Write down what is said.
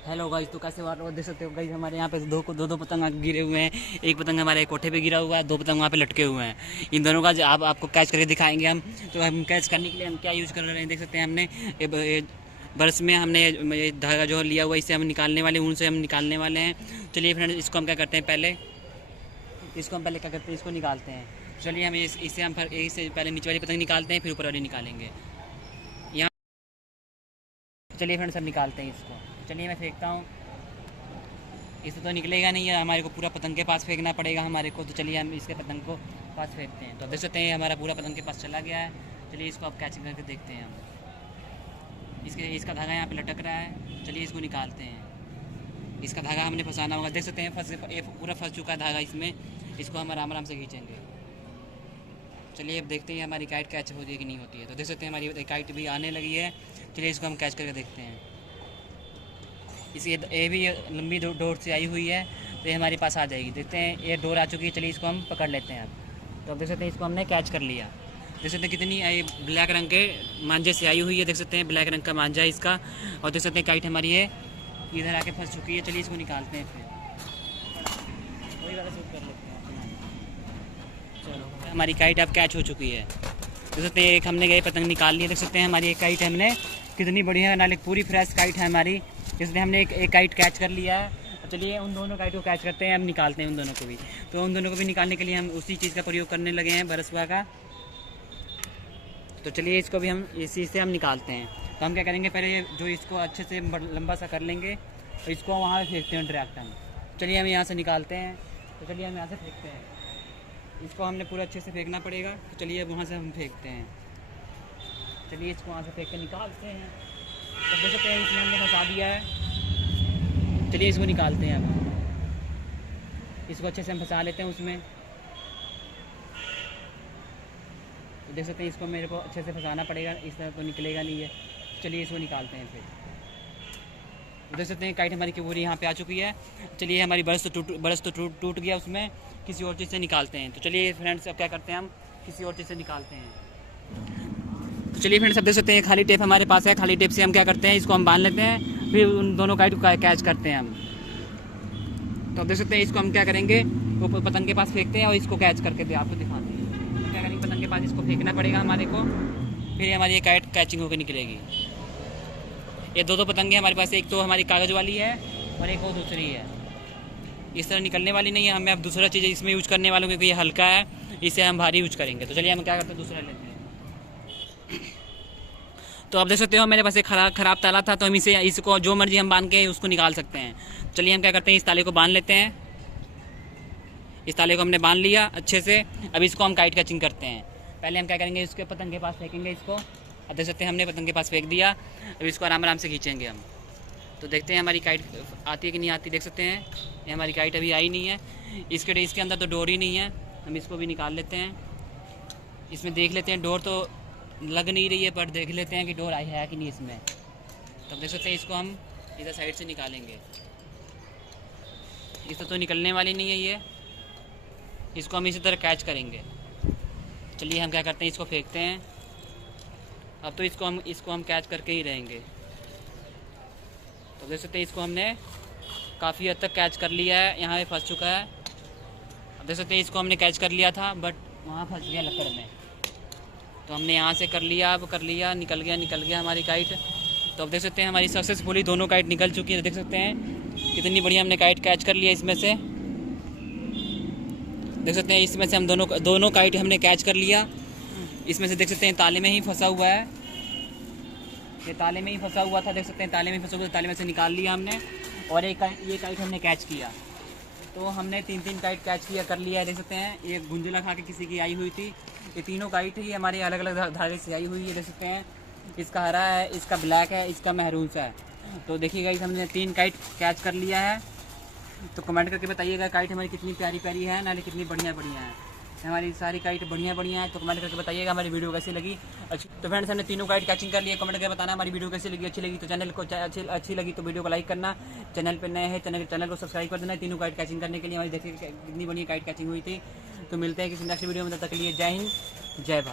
Hello guys, तो कैसे वाट देख सकते हो गाइस, हमारे यहाँ पे दो पतंग गिरे हुए हैं। एक पतंग हमारे कोठे पे गिरा हुआ है, दो पतंग वहाँ पे लटके हुए हैं। इन दोनों का आपको कैच करके दिखाएंगे हम। तो हम कैच करने के लिए हम क्या यूज़ कर रहे हैं, देख सकते हैं हमने ये बरस में हमने ये धागा जो लिया हुआ है, इससे हम निकालने वाले, ऊन से हम निकालने वाले हैं। चलिए फ्रेंड्स, इसको हम क्या करते हैं, इसको हम पहले क्या करते हैं, इसको निकालते हैं। चलिए हम इससे हम इससे पहले नीचे वाली पतंग निकालते हैं, फिर ऊपर वाली निकालेंगे। यहाँ चलिए फ्रेंड्स, हम निकालते हैं इसको। चलिए मैं फेंकता हूँ। इससे तो निकलेगा नहीं है, हमारे को पूरा पतंग के पास फेंकना पड़ेगा हमारे को। तो चलिए हम इसके पतंग को पास फेंकते हैं। तो देख सकते हैं हमारा पूरा पतंग के पास चला गया है। चलिए इसको अब कैचिंग करके देखते हैं हम। इसका धागा यहाँ पे लटक रहा है। चलिए इसको निकालते हैं। इसका धागा हमने फंसाना होगा। देख सकते हैं पूरा फंस चुका है धागा इसमें। इसको हम आराम आराम से खींचेंगे। चलिए अब देखते हैं हमारी काइट कैच होती है कि नहीं होती है। तो देख सकते हैं हमारी काइट भी आने लगी है। चलिए इसको हम कैच करके देखते हैं। ये भी लंबी डोर से आई हुई है, तो ये हमारे पास आ जाएगी। देखते हैं ये डोर आ चुकी है। चलिए इसको हम पकड़ लेते हैं अब। तो अब देख सकते हैं इसको हमने कैच कर लिया। देख सकते हैं कितनी ब्लैक रंग के मांझे से आई हुई है। देख सकते हैं ब्लैक रंग का मांझा है इसका। और देख सकते हैं काइट हमारी है इधर आके फंस चुकी है। चलिए इसको निकालते हैं, फिर वही वाला शूट कर लेते हैं। चलो, हमारी काइट अब कैच हो चुकी है। देख सकते हैं एक हमने ये पतंग निकाल ली है। देख सकते हैं हमारी एक काइट हमने कितनी बढ़िया नाले पूरी फ्रेश काइट है हमारी। इसलिए हमने एक काइट कैच कर लिया है। चलिए उन दोनों काइट को कैच करते हैं, हम निकालते हैं उन दोनों को भी। तो उन दोनों को भी निकालने के लिए हम उसी चीज़ का प्रयोग करने लगे हैं, बरसुआ का। तो चलिए इसको भी हम इसी से हम निकालते हैं। तो हम क्या करेंगे, पहले जो इसको अच्छे से लंबा सा कर लेंगे, तो इसको वहाँ फेंकते हैं डायरेक्ट हम। चलिए हम यहाँ से निकालते हैं। तो चलिए हम यहाँ से फेंकते हैं। इसको हमने पूरा अच्छे से फेंकना पड़ेगा। तो चलिए अब वहाँ से हम फेंकते हैं। चलिए इसको वहाँ से फेंक कर निकालते हैं। तो देख सकते हैं इसमें हमने फंसा दिया है। चलिए इसको निकालते हैं अब। इसको अच्छे से हम फंसा लेते हैं उसमें। तो देख सकते हैं इसको मेरे को अच्छे से फंसाना पड़ेगा, इस तरह तो निकलेगा नहीं है। चलिए इसको निकालते हैं फिर। देख सकते हैं काइट हमारी की पूरी यहाँ पे आ चुकी है। चलिए हमारी बरस तो टूट गया, उसमें किसी और चीज़ से निकालते हैं। तो चलिए फ्रेंड्स, अब क्या करते हैं, हम किसी और चीज़ से निकालते हैं। तो चलिए फ्रेंड्स, अब देख सकते हैं खाली टेप हमारे पास है। खाली टेप से हम क्या करते हैं, इसको हम बांध लेते हैं, फिर उन दोनों काइट को कैच करते हैं हम। तो अब देख सकते हैं इसको हम क्या करेंगे, वो पतंग के पास फेंकते हैं और इसको कैच करके आपको दिखाते हैं। तो क्या करेंगे, पतंग के पास इसको फेंकना पड़ेगा हमारे को, फिर हमारी ये काइट कैचिंग होकर निकलेगी। ये दो पतंगे हमारे पास, एक तो हमारी कागज़ वाली है और एक वो दूसरी है। इस तरह निकलने वाली नहीं है। हमें अब दूसरा चीज़ इसमें यूज करने वालों, क्योंकि ये हल्का है, इसे हम भारी यूज करेंगे। तो चलिए हम क्या करते हैं, दूसरा लेते हैं। तो आप देख सकते हो मेरे पास एक खराब ताला था, तो हम इसको जो मर्जी हम बांध के उसको निकाल सकते हैं। चलिए हम क्या करते हैं, इस ताले को बांध लेते हैं। इस ताले को हमने बांध लिया अच्छे से। अब इसको हम काइट कैचिंग करते हैं। पहले हम क्या करेंगे, इसके पतंग के पास फेंकेंगे इसको। अब देख सकते हैं हमने पतंग के पास फेंक दिया। अब इसको आराम आराम से खींचेंगे हम। तो देखते हैं हमारी काइट आती है कि नहीं आती। देख सकते हैं ये हमारी काइट अभी आई नहीं है। इसके अंदर तो डोर ही नहीं है। हम इसको भी निकाल लेते हैं। इसमें देख लेते हैं, डोर तो लग नहीं रही है, पर देख लेते हैं कि डोर आई है कि नहीं इसमें। तो देख सकते हैं इसको हम इधर साइड से निकालेंगे। इससे तो निकलने वाली नहीं है ये। इसको हम इसी तरह कैच करेंगे। चलिए हम क्या करते हैं, इसको फेंकते हैं। अब तो इसको हम कैच करके ही रहेंगे। तो देख सकते हैं इसको हमने काफ़ी हद तक कैच कर लिया है। यहाँ पे फंस चुका है। अब देख सकते हैं इसको हमने कैच कर लिया था, बट वहाँ फंस गया लकड़ में। तो हमने यहाँ से कर लिया, अब कर लिया, निकल गया हमारी काइट। तो अब देख सकते हैं हमारी सक्सेसफुली दोनों काइट निकल चुकी है। देख सकते हैं कितनी बढ़िया हमने काइट कैच कर लिया इसमें से। देख सकते हैं इसमें से हम दोनों काइट हमने कैच कर लिया। इसमें से देख सकते हैं ताले में ही फंसा हुआ है। ये ताले में ही फंसा हुआ था। देख सकते हैं ताले में फंसा हुआ, ताले में से निकाल लिया हमने। और ये काइट हमने कैच किया। तो हमने तीन काइट कैच कर लिया है। देख सकते हैं ये गुंजला खा के किसी की आई हुई थी। ये तीनों काइट ही हमारी अलग अलग धागे से आई हुई है। देख सकते हैं इसका हरा है, इसका ब्लैक है, इसका महरून सा है। तो देखिएगा हमने 3 काइट कैच कर लिया है। तो कमेंट करके बताइएगा काइट हमारी कितनी प्यारी प्यारी है, नाले कितनी बढ़िया बढ़िया है। हमारी सारी काइट बढ़िया बढ़िया है। तो कमेंट करके बताइएगा हमारी वीडियो कैसी लगी। अच्छी तो फ्रेंड्स, हमने तीनों काइट कैचिंग कर लिए। कमेंट करके बताना हमारी वीडियो कैसी लगी। अच्छी लगी तो चैनल को अच्छी लगी तो वीडियो को लाइक करना। चैनल पर नए हैं, चैनल को सब्सक्राइब कर देना। तीनों काइट कैचिंग करने के लिए हमारी देखिए कितनी बढ़िया काइट कैचिंग हुई थी। तो मिलते हैं किसी नेक्स्ट वीडियो में, तब तक के लिए जय हिंद, जय भारत।